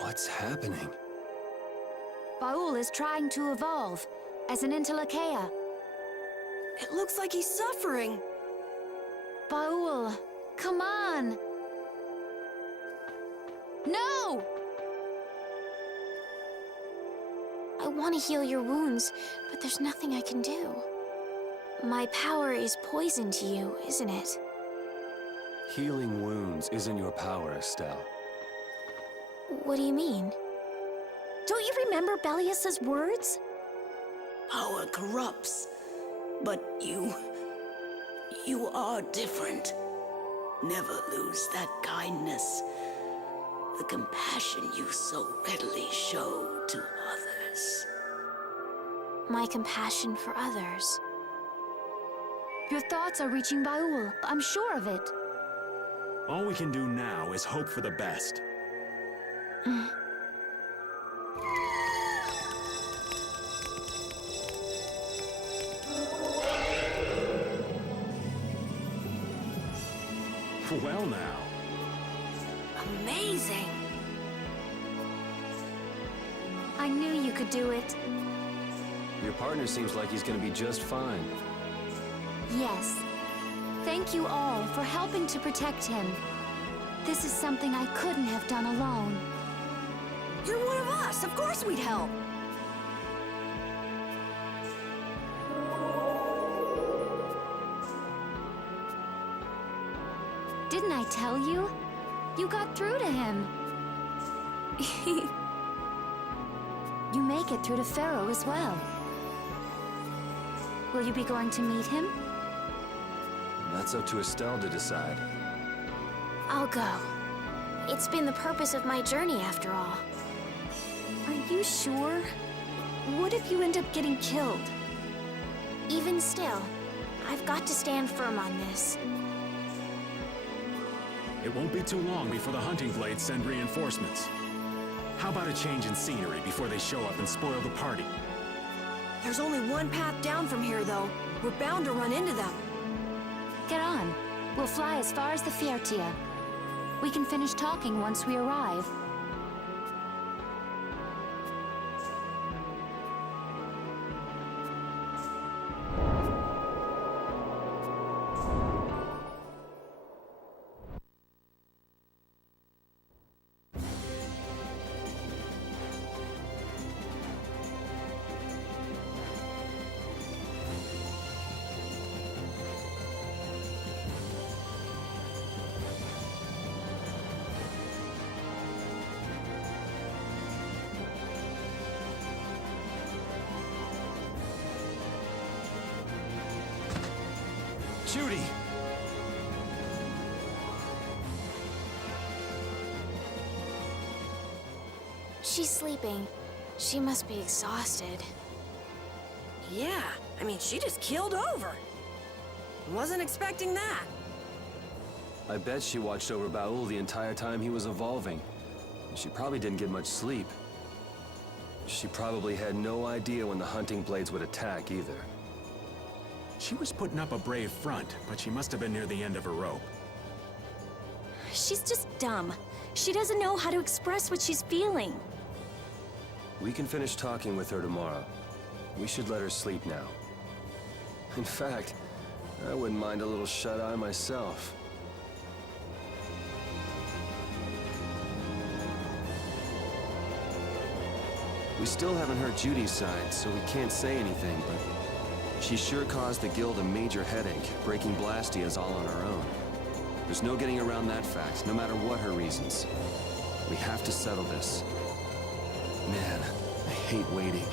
What's happening? Baul is trying to evolve as an Interlakeia. It looks like he's suffering. Baul, come on! No! I want to heal your wounds, but there's nothing I can do. My power is poison to you, isn't it? Healing wounds isn't your power, Estelle. What do you mean? Don't you remember Bellius's words? Power corrupts, but you are different. Never lose that kindness, the compassion you so readily show to others. My compassion for others. Your thoughts are reaching Baul. I'm sure of it. All we can do now is hope for the best. Well now. Amazing! I knew you could do it. Your partner seems like he's gonna be just fine. Yes. Thank you all for helping to protect him. This is something I couldn't have done alone. You're one of us! Of course we'd help! Didn't I tell you? You got through to him. You make it through to Pharaoh as well. Will you be going to meet him? That's up to Estelle to decide. I'll go. It's been the purpose of my journey, after all. Are you sure? What if you end up getting killed? Even still, I've got to stand firm on this. It won't be too long before the hunting blades send reinforcements. How about a change in scenery before they show up and spoil the party? There's only one path down from here, though. We're bound to run into them. Get on. We'll fly as far as the Fiertia. We can finish talking once we arrive. Judy! She's sleeping. She must be exhausted. Yeah, I mean, she just keeled over. Wasn't expecting that. I bet she watched over Baul the entire time he was evolving. She probably didn't get much sleep. She probably had no idea when the hunting blades would attack either. She was putting up a brave front, but she must have been near the end of her rope. She's just dumb. She doesn't know how to express what she's feeling. We can finish talking with her tomorrow. We should let her sleep now. In fact, I wouldn't mind a little shut-eye myself. We still haven't heard Judy's side, so we can't say anything, but she sure caused the guild a major headache, breaking Blastias all on her own. There's no getting around that fact, no matter what her reasons. We have to settle this. Man, I hate waiting.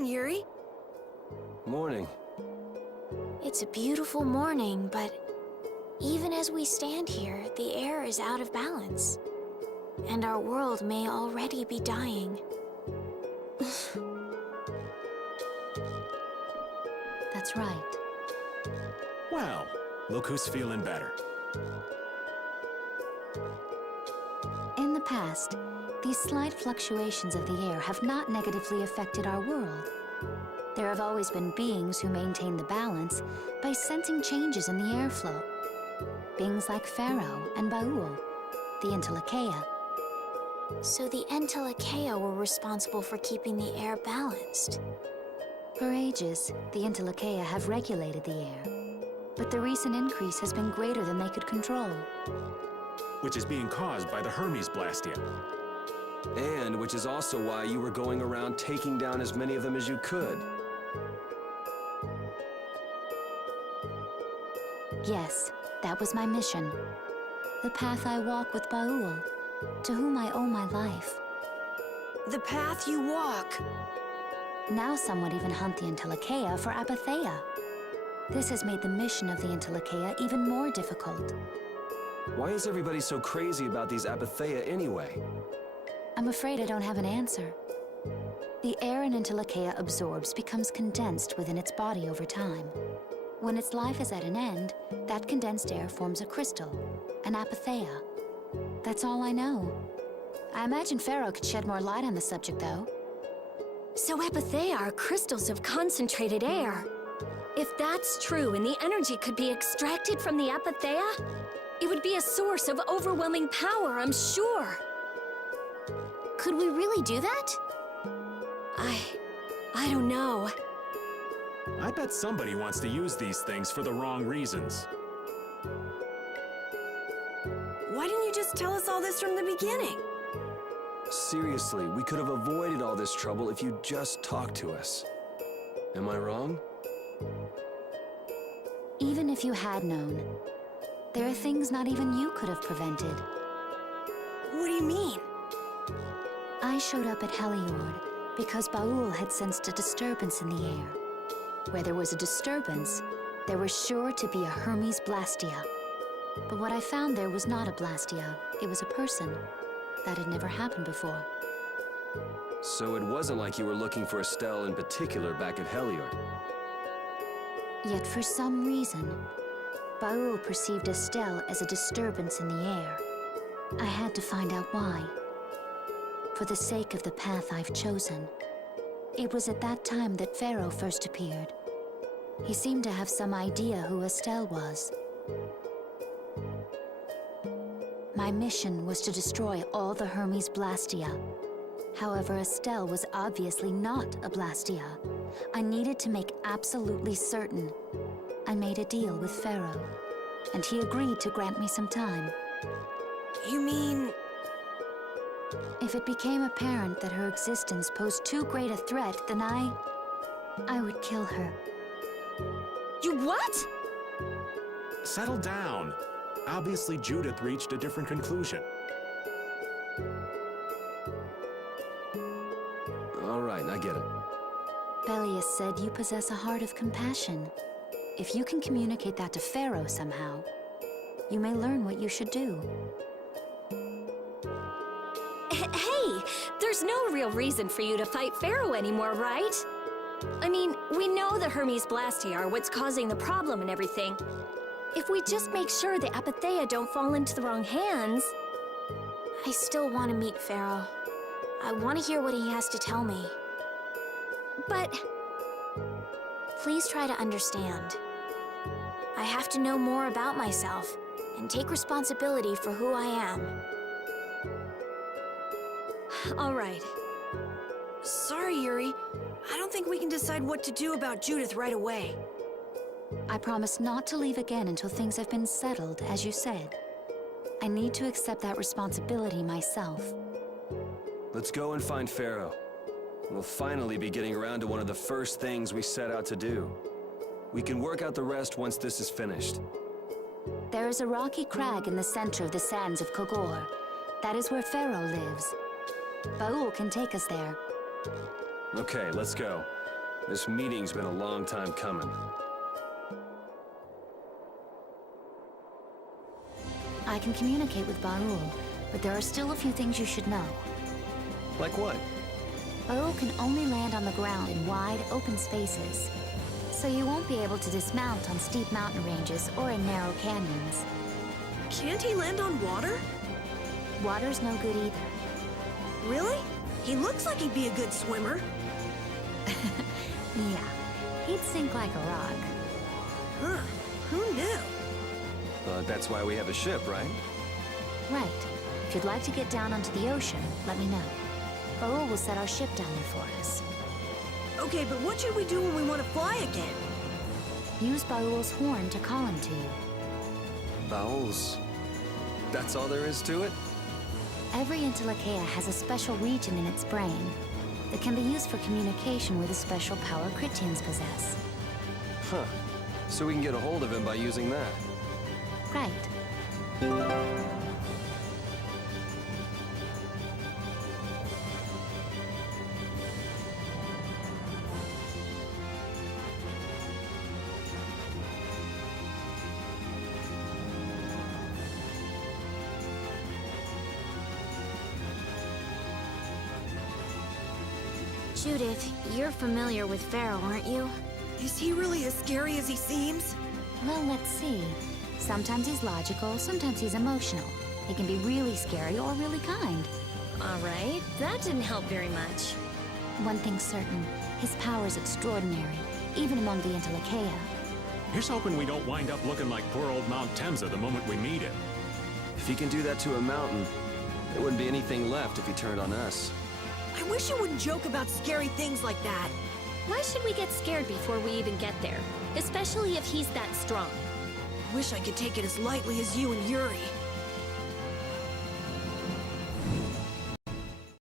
morning, Yuri. Morning. It's a beautiful morning, but even as we stand here, the air is out of balance. And our world may already be dying. That's right. Well, look who's feeling better. In the past, these slight fluctuations of the air have not negatively affected our world. There have always been beings who maintain the balance by sensing changes in the airflow. Beings like Pharaoh and Baul, the Entelekea. So the Entelekea were responsible for keeping the air balanced. For ages, the Entelekea have regulated the air. But the recent increase has been greater than they could control. Which is being caused by the Hermes Blastia. And which is also why you were going around taking down as many of them as you could. Yes, that was my mission. The path I walk with Baul, to whom I owe my life. The path you walk. Now some would even hunt the Entelekea for Apatheia. This has made the mission of the Entelekea even more difficult. Why is everybody so crazy about these Apatheia anyway? I'm afraid I don't have an answer. The air an Entelekea absorbs becomes condensed within its body over time. When its life is at an end, that condensed air forms a crystal, an Apatheia. That's all I know. I imagine Pharaoh could shed more light on the subject, though. So Apatheia are crystals of concentrated air. If that's true and the energy could be extracted from the Apatheia, it would be a source of overwhelming power, I'm sure. Could we really do that? I don't know. I bet somebody wants to use these things for the wrong reasons. Why didn't you just tell us all this from the beginning? Seriously, we could have avoided all this trouble if you'd just talked to us. Am I wrong? Even if you had known, there are things not even you could have prevented. What do you mean? I showed up at Heliord because Baul had sensed a disturbance in the air. Where there was a disturbance, there was sure to be a Hermes Blastia. But what I found there was not a Blastia, it was a person. That had never happened before. So it wasn't like you were looking for Estelle in particular back at Heliord. Yet for some reason, Baul perceived Estelle as a disturbance in the air. I had to find out why. For the sake of the path I've chosen. It was at that time that Pharaoh first appeared. He seemed to have some idea who Estelle was. My mission was to destroy all the Hermes Blastia. However, Estelle was obviously not a Blastia. I needed to make absolutely certain. I made a deal with Pharaoh, and he agreed to grant me some time. You mean... If it became apparent that her existence posed too great a threat, then I would kill her. You what? Settle down. Obviously, Judith reached a different conclusion. All right, I get it. Belius said you possess a heart of compassion. If you can communicate that to Pharaoh somehow, you may learn what you should do. Hey, there's no real reason for you to fight Pharaoh anymore, right? I mean, we know the Hermes Blastia are what's causing the problem and everything. If we just make sure the Apatheia don't fall into the wrong hands... I still want to meet Pharaoh. I want to hear what he has to tell me. But... Please try to understand. I have to know more about myself and take responsibility for who I am. all right. Sorry, Yuri. I don't think we can decide what to do about Judith right away. I promise not to leave again until things have been settled, as you said. I need to accept that responsibility myself. Let's go and find Pharaoh. We'll finally be getting around to one of the first things we set out to do. We can work out the rest once this is finished. There is a rocky crag in the center of the sands of Kogor. That is where Pharaoh lives. Baul can take us there. Okay, let's go. This meeting's been a long time coming. I can communicate with Barul, but there are still a few things you should know. Like what? Barul can only land on the ground in wide, open spaces. So you won't be able to dismount on steep mountain ranges or in narrow canyons. Can't he land on water? Water's no good either. Really? He looks like he'd be a good swimmer. Yeah, he'd sink like a rock. Huh. Who knew? That's why we have a ship, right? Right. If you'd like to get down onto the ocean, let me know. Barul will set our ship down there for us. Okay, but what should we do when we want to fly again? Use Barul's horn to call him to you. Bowels. That's all there is to it? Every Intellicaea has a special region in its brain that can be used for communication with a special power Critians possess. Huh. So we can get a hold of him by using that. Right. Judith, you're familiar with Pharaoh, aren't you? Is he really as scary as he seems? Well, let's see. Sometimes he's logical, sometimes he's emotional. He can be really scary or really kind. All right, that didn't help very much. One thing's certain, his power's extraordinary, even among the Intellicaea. Here's hoping we don't wind up looking like poor old Mount Temsa the moment we meet him. If he can do that to a mountain, there wouldn't be anything left if he turned on us. I wish you wouldn't joke about scary things like that. Why should we get scared before we even get there? Especially if he's that strong. Wish I could take it as lightly as you and Yuri.